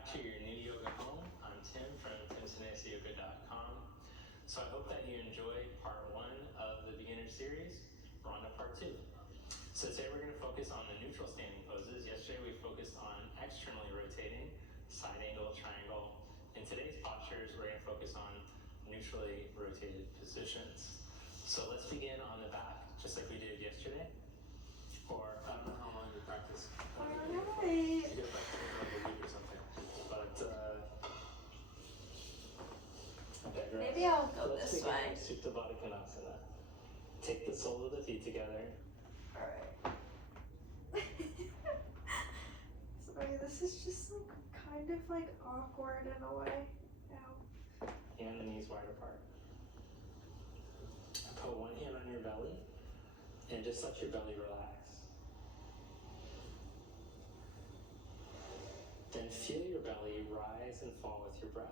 back to your new yoga home. I'm Tim from timtenaceyoga.com. So I hope that you enjoyed part 1 of the beginner series. We're on to part 2. So today we're going to focus on the neutral standing poses. Yesterday we focused on externally rotating, side angle, triangle. In today's postures we're going to focus on neutrally rotated positions. So let's begin on the back, just like we did yesterday. Or I don't know how long you practice. All right. You get like a week or something. But Maybe I'll go this way. Supta Baddha Konasana. Take the soles of the feet together. All right. Sorry, this is just like kind of like awkward in a way. Ow. And the knees wide apart. Put one hand on your belly and just let your belly relax. Then feel your belly rise and fall with your breath.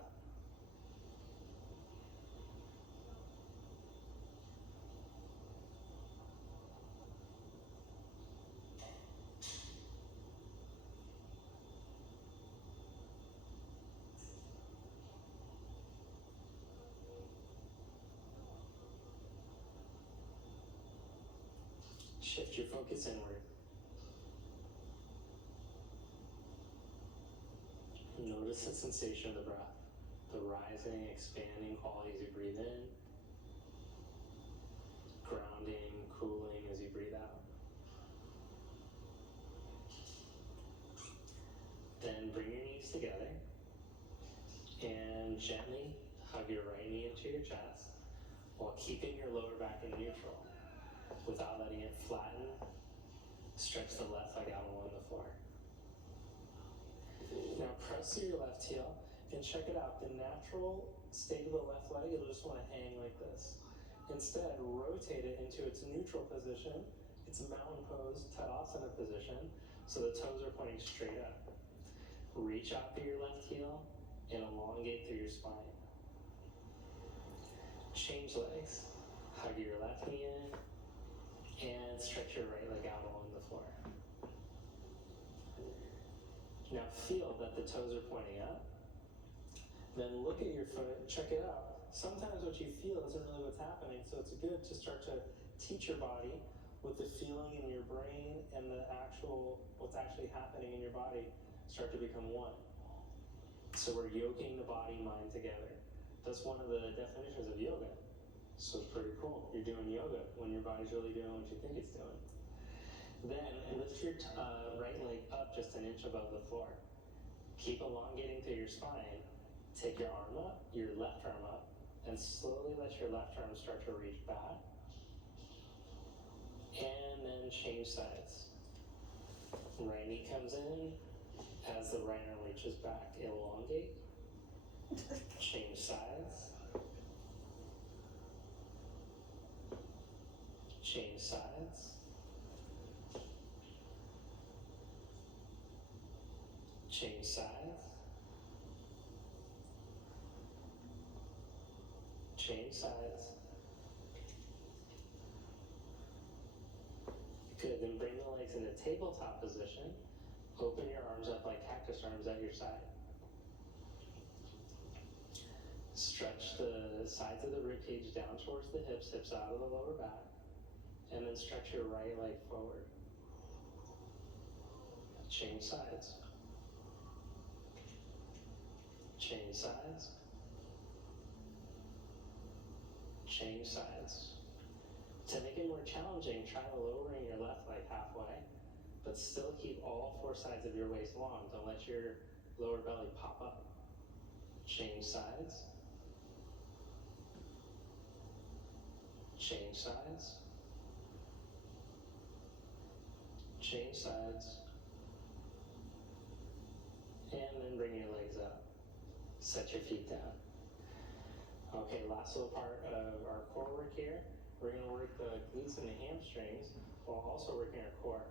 Shift your focus inward. Notice the sensation of the breath, the rising, expanding quality as you breathe in, grounding, cooling as you breathe out. Then bring your knees together and gently hug your right knee into your chest while keeping your lower back in neutral without letting it flatten. Stretch the left leg out along the floor. Now press through your left heel and check it out. The natural state of the left leg, it'll just want to hang like this. Instead, rotate it into its neutral position. It's a mountain pose, Tadasana position, so the toes are pointing straight up. Reach out through your left heel and elongate through your spine. Change legs. Hug your left knee in and stretch your right leg out along the floor. Now feel that the toes are pointing up. Then look at your foot, check it out. Sometimes what you feel isn't really what's happening, so it's good to start to teach your body with the feeling in your brain and what's actually happening in your body start to become one. So we're yoking the body, mind together. That's one of the definitions of yoga. So it's pretty cool. You're doing yoga when your body's really doing what you think it's doing. Then lift your right leg up just an inch above the floor. Keep elongating through your spine. Take your arm up, your left arm up, and slowly let your left arm start to reach back. And then change sides. Right knee comes in as the right arm reaches back. Elongate. Change sides. Change sides. Change sides. Change sides. Good, then bring the legs into tabletop position. Open your arms up like cactus arms at your side. Stretch the sides of the ribcage down towards the hips out of the lower back. And then stretch your right leg forward. Change sides. Change sides. Change sides. To make it more challenging, try lowering your left leg halfway, but still keep all 4 sides of your waist long. Don't let your lower belly pop up. Change sides. Change sides. Change sides. And then bring your legs up. Set your feet down. Okay, last little part of our core work here. We're going to work the glutes and the hamstrings while also working our core.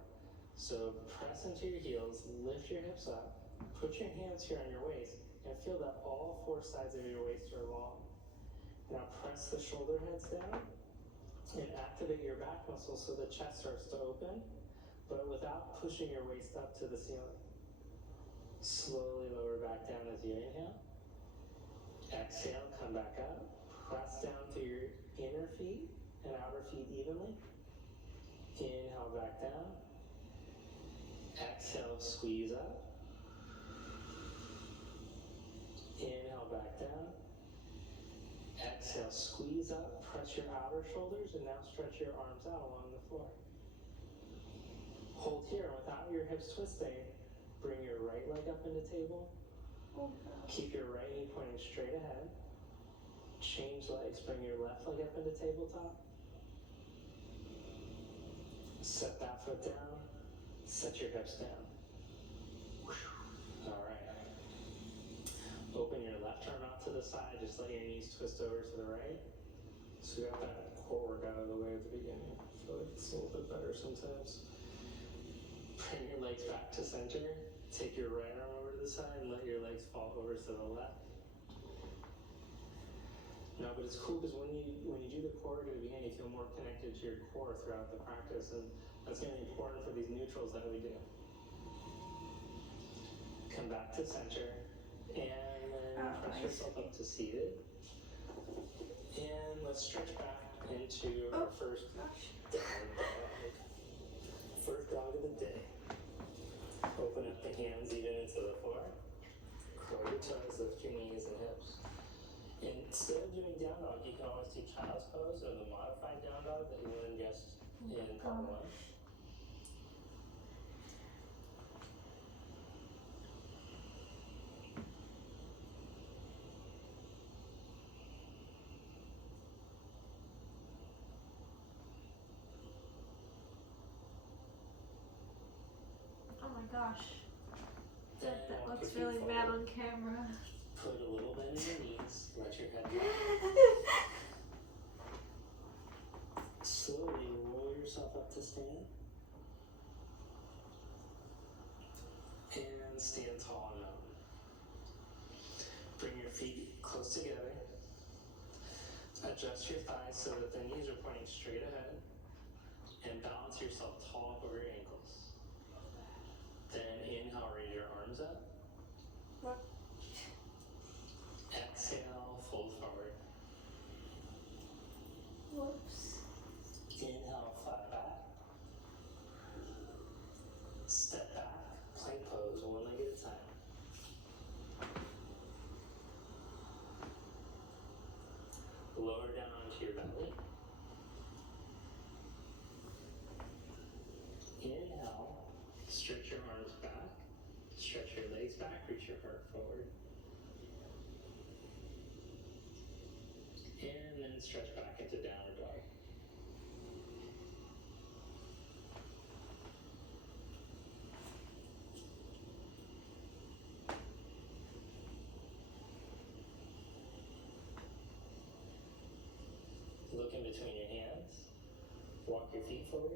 So press into your heels, lift your hips up, put your hands here on your waist, and feel that all 4 sides of your waist are long. Now press the shoulder heads down and activate your back muscles so the chest starts to open, but without pushing your waist up to the ceiling. Slowly lower back down as you inhale. Exhale, come back up. Press down through your inner feet and outer feet evenly. Inhale back down. Exhale, squeeze up. Inhale back down. Exhale, squeeze up. Press your outer shoulders and now stretch your arms out along the floor. Hold here without your hips twisting. Bring your right leg up into table. Oh gosh. Keep your right knee pointing straight ahead. Change legs. Bring your left leg up into tabletop. Set that foot down. Set your hips down. All right. Open your left arm out to the side. Just let your knees twist over to the right. So we got that core work out of the way at the beginning. I feel like it's a little bit better sometimes. Bring your legs back to center. Take your right arm over to the side and let your legs fall over to the left. No, but it's cool because when you do the core work at the beginning, you feel more connected to your core throughout the practice, and that's going to be important for these neutrals that we do. Come back to center, and then press yourself up to seated. And let's stretch back into our first downward dog. First dog of the day. Open up the hands even into the floor. Curl your toes, lift your knees and hips. Instead of doing down dog, you can always do child's pose or the modified down dog that you learned just in part one. Oh my gosh. Then That walk looks your feet really bad forward. on camera. Put a little bend in your knees. Let your head drop. Slowly roll yourself up to stand. And stand tall and up. Bring your feet close together. Adjust your thighs so that the knees are pointing straight ahead. And balance yourself tall over your ankles. Then inhale, raise your arms up. What? Exhale, fold forward. Whoops. Inhale, flat back. Step back, plank pose, one leg at a time. Lower down onto your belly. Inhale, stretch your arms back, stretch your legs back, reach your heart forward. And then stretch back into downward dog. Look in between your hands. Walk your feet forward.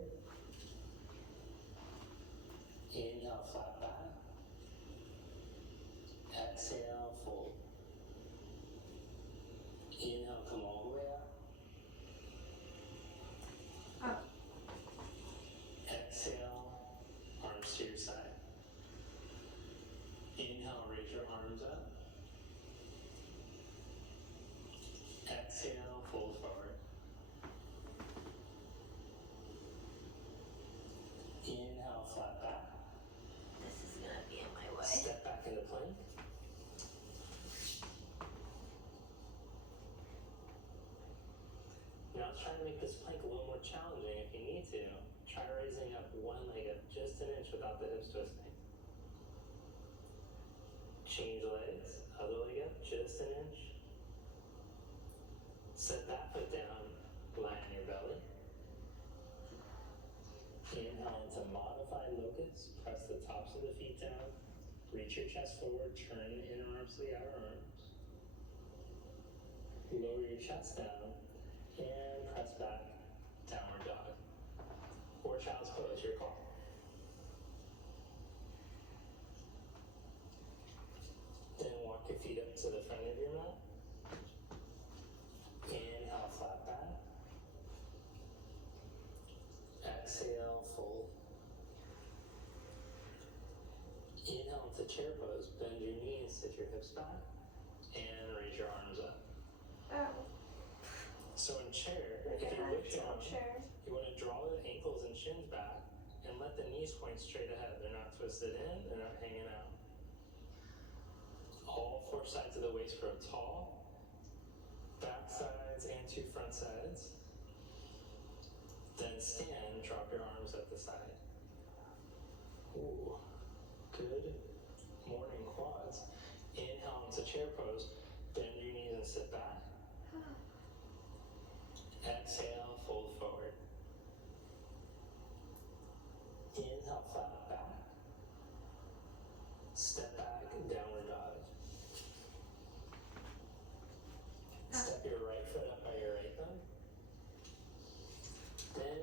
Inhale, flat back. Exhale, fold. Inhale, come all the way up. Up. Exhale, arms to your side. Inhale, raise your arms up. Exhale, fold forward. Inhale, flat back. This is gonna be in my way. Step back into plank. Now try to make this plank a little more challenging if you need to. Try raising up one leg up just an inch without the hips twisting. Change legs, other leg up just an inch. Set that foot down, lie on your belly. Inhale into modified locust, press the tops of the feet down, reach your chest forward, turn the inner arms to the outer arms. Lower your chest down and press back, downward dog. Or child's pose, your call. Then walk your feet up to the front of your mat. Inhale, flat back. Exhale, fold. Inhale into chair pose. your hips back and raise your arms up. Oh. So in chair, if Okay, you look so down, chair. you want to draw the ankles and shins back and let the knees point straight ahead. They're not twisted in, they're not hanging out. All four sides of the waist grow tall, back sides and two front sides. Then stand, drop your arms at the side. Ooh, good morning quads. Inhale into chair pose, bend your knees and sit back. Exhale, fold forward. Inhale, flat back. Step back, downward dog. Step your right foot up by your right thumb. Then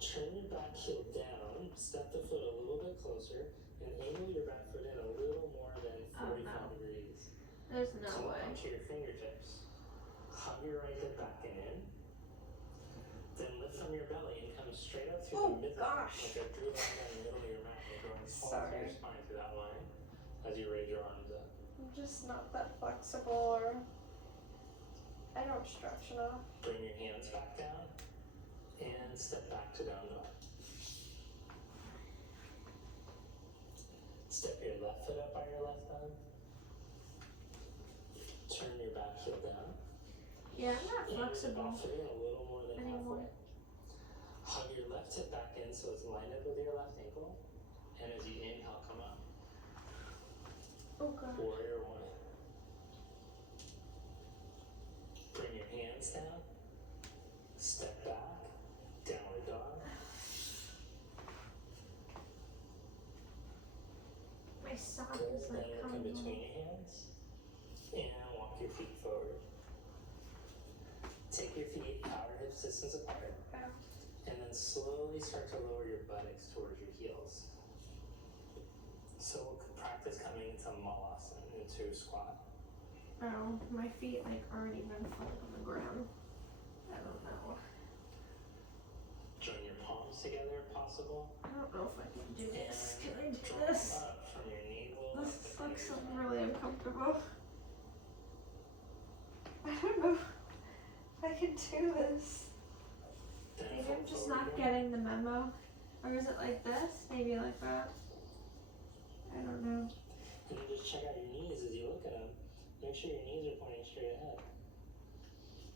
turn your back heel down, step the foot a little bit closer, and angle your back foot in a little more than 45 degrees. There's no Come way. onto your fingertips. Hug your right hip back and in. Then lift from your belly and come straight up through the midline, gosh. like a drew line down the middle of your mat. You're going tall through your spine through that line as you raise your arms up. I'm just not that flexible, or I don't stretch enough. Bring your hands back down and step back to down dog. Step your left foot up by your left thumb. Turn your back heel down. Yeah, I'm not And flexible off it in a little more than anymore. halfway. Hug your left hip back in so it's lined up with your left ankle. And as you inhale, come up. Oh god. Warrior one. Bring your hands down. Step back. Downward dog. My sock Good. is Then like look in coming between off. your hands. And walk your feet forward. Take your feet outer hip distance apart. Okay. And then slowly start to lower your buttocks towards your heels. So we'll practice coming into Malasana, into squat. Oh, my feet like aren't even flat on the ground. I don't know. Join your palms together if possible. I don't know if I can do this. Can I do Draw this? up from your navel. This up to looks your spine. really uncomfortable. I don't know if I can do this. Then Maybe fold I'm just forward not again. getting the memo. Or is it like this? Maybe like that? I don't know. And then just check out your knees as you look at them. Make sure your knees are pointing straight ahead.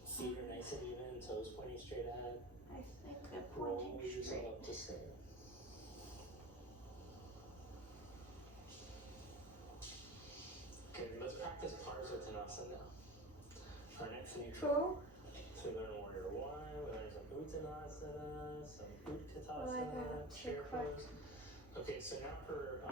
Feet are nice and even, toes pointing straight ahead. I think they're Roll pointing yourself straight. up to stay. Good, let's practice Parsvottanasana now. Our next new trick. Cool. So we learn Warrior One, we learn some Uttanasana, some Well, I Utkatasana, got chair too quick. pose. Okay, so now for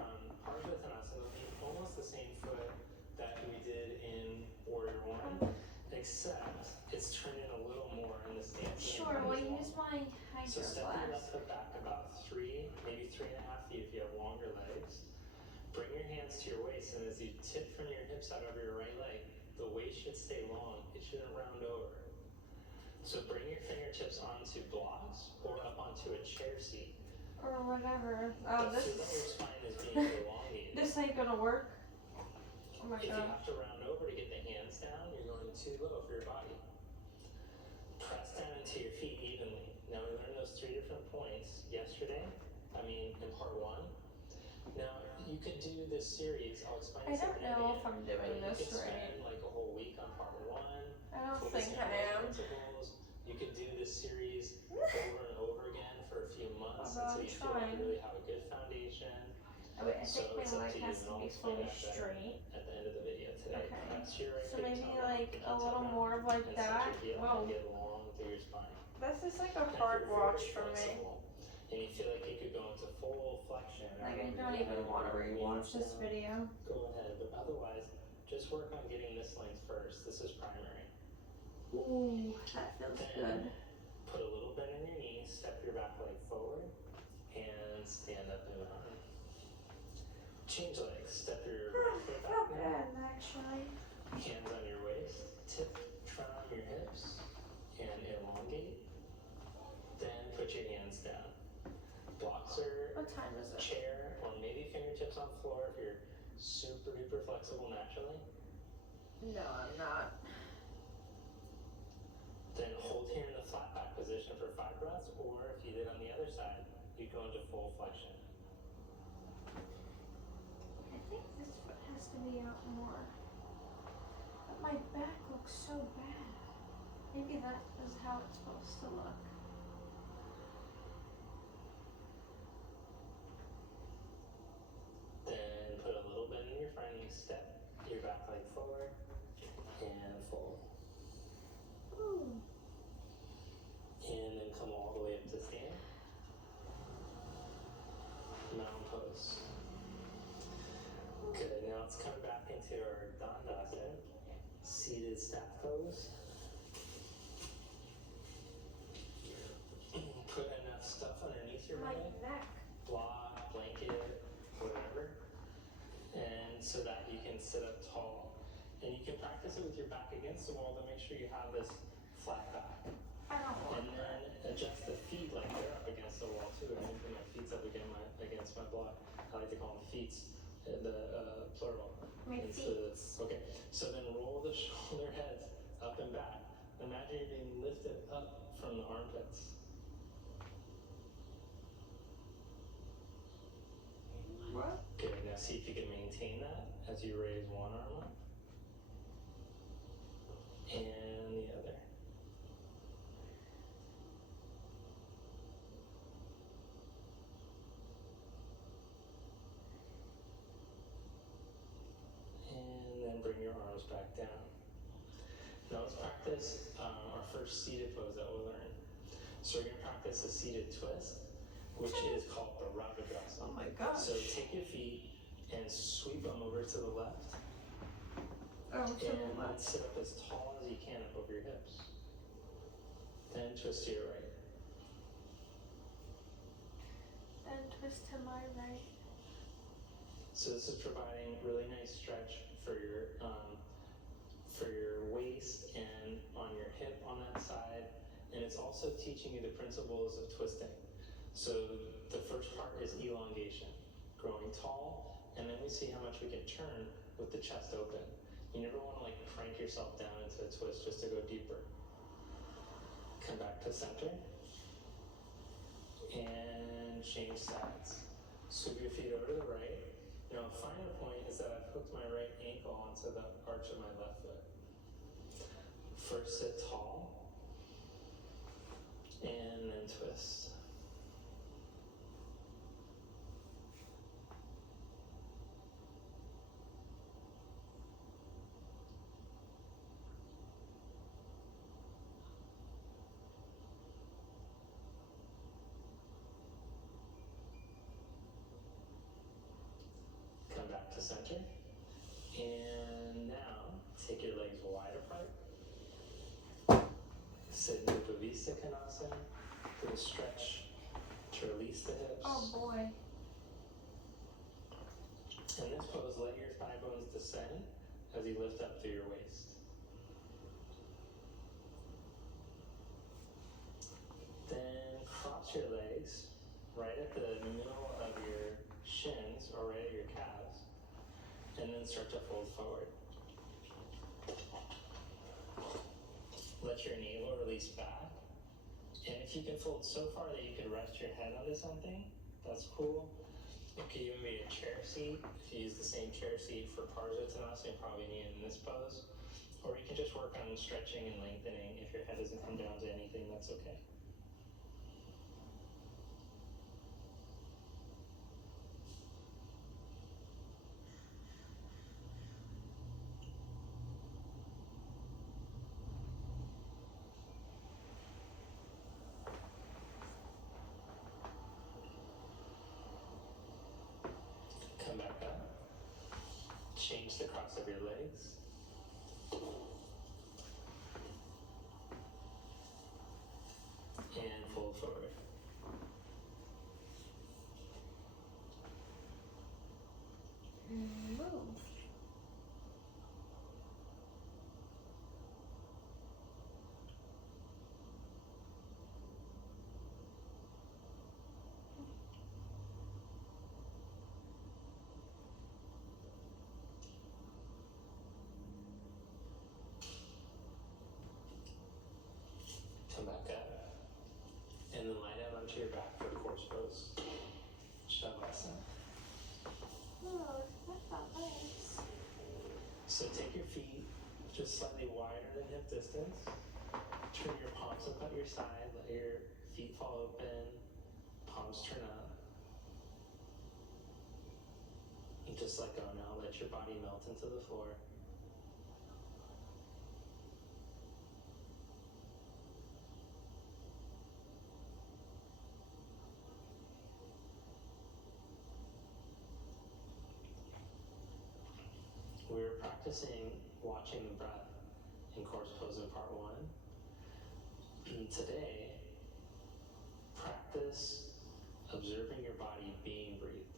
Parsvottanasana, we'll need almost the same foot that we did in Warrior One, except it's turned in a little more in the stance. than Sure, it we'll was use long. my So hydro step your flask. left foot back about 3, maybe 3.5 feet if you have longer legs. Bring your hands to your waist, and as you tip from your hips out over your right leg, the waist should stay long. It shouldn't round over. So bring your fingertips onto blocks or up onto a chair seat. Or whatever. Oh, But this feel that your is. spine is being elongated. This ain't gonna work. Oh my If you god. have to round over to get the hands down, you're going too low for your body. Press down into your feet evenly. Now we learned those 3 different points yesterday. In part 1. Now you could do this series. I'll explain I this don't at the know end. if I'm doing You this could right. spend like a whole week on part 1. I don't Focusing think on I those am. principles. You could do this series over and over again for a few months Although until I'm you feel like trying. you really have a good foundation. Oh, wait, I So think it's my up leg to you, has and to I'll be explain fully that better straight. at the end of the video today. Okay. Press your right So big maybe toe down, like pinky a toe little down, more of like and that. set your heel Whoa. and get long through your spine. This is like a Now, if hard you're watch very for me. flexible and you feel like you could go into full flexion. Like I or don't even want to rewatch this down, video. Go ahead, but otherwise, just work on getting this length first. This is primary. Ooh, that feels good. Put a little bend in your knees, step your back leg forward, and stand up and on. Change legs, step your right foot Not back now. bad, actually. Hands on your waist, tip from your hips, and elongate. Then put your hands down. Blocks are What time is it? chair, or maybe fingertips on floor if you're super duper flexible naturally? No, I'm not. Then hold here in the flat back position for 5 breaths, or if you did on the other side, you go into full flexion. I think this foot has to be out more. But my back looks so bad. Maybe that is how it's supposed to look. Then put a little bend in your front knee, step your back leg forward, and fold. Ooh. And then come all the way up to stand. Mountain pose. Good, now let's come back into our Dandasana, seated staff pose. Put enough stuff underneath your My bed, neck. block, blanket, whatever, and so that you can sit up tall. And you can practice it with your back against the wall to make sure you have this flat back. I don't want And then adjust the feet like they're up against the wall too. I think my feet's up against my block. I like to call them feets, the plural. my feet. Okay, so then roll the shoulder heads up and back. Imagine you're being lifted up from the armpits. What? Good, now see if you can maintain that as you raise one arm up. And the other. And then bring your arms back down. Now let's practice our first seated pose that we'll learn. So we're going to practice a seated twist, which is called the Rabhadrasana. Oh my gosh. So take your feet and sweep them over to the left. Oh, to the And left. sit up as tall as you can up over your hips. Then twist to your right. Then twist to my right. So this is providing really nice stretch for your waist and on your hip on that side, and it's also teaching you the principles of twisting. So the first part is elongation, growing tall, and then we see how much we can turn with the chest open. You never want to like crank yourself down into a twist just to go deeper. Come back to center and change sides. Scoop your feet over to the right. Now, a finer point is that I've hooked my right ankle onto the arch of my left foot. First sit tall, and then twist. Come back to center. And now, take your legs wide apart. Sit in Upavista Konasana. Do a stretch to release the hips. Oh boy. In this pose, let your thigh bones descend as you lift up through your waist. Then cross your legs right at the middle of your shins or right at your calves, and then start to fold forward. Let your navel release back, and if you can fold so far that you can rest your head onto something, that's cool. It could even be a chair seat. If you use the same chair seat for Parsvottanasana, you probably need it in this pose. Or you can just work on stretching and lengthening. If your head doesn't come down to anything, that's okay. Come back up. Change the cross of your legs. And fold forward. Move. So take your feet just slightly wider than hip distance. Turn your palms up at your side. Let your feet fall open. Palms turn up. And just let go now. Let your body melt into the floor. We were practicing watching the breath in corpse pose in part 1. Today, practice observing your body being breathed,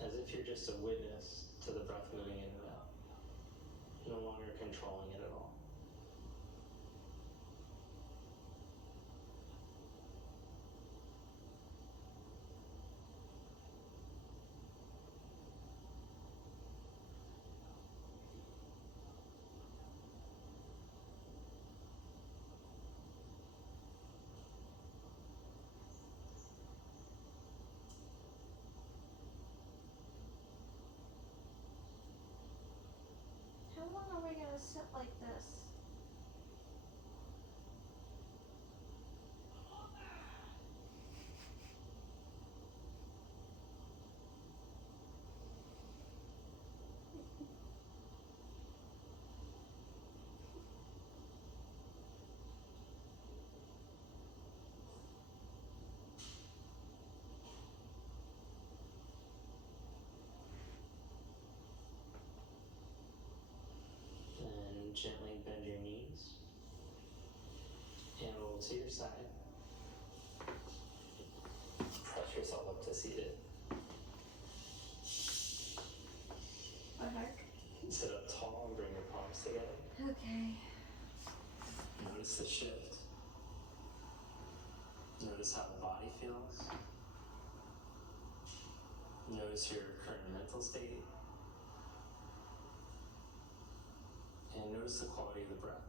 as if you're just a witness to the breath moving in and out, no longer controlling it at all. How long are we gonna sit like this? And gently bend your knees and roll to your side. Press yourself up to seated. Okay. Sit up tall and bring your palms together. Okay. Notice the shift. Notice how the body feels. Notice your current mental state. And notice the quality of the breath.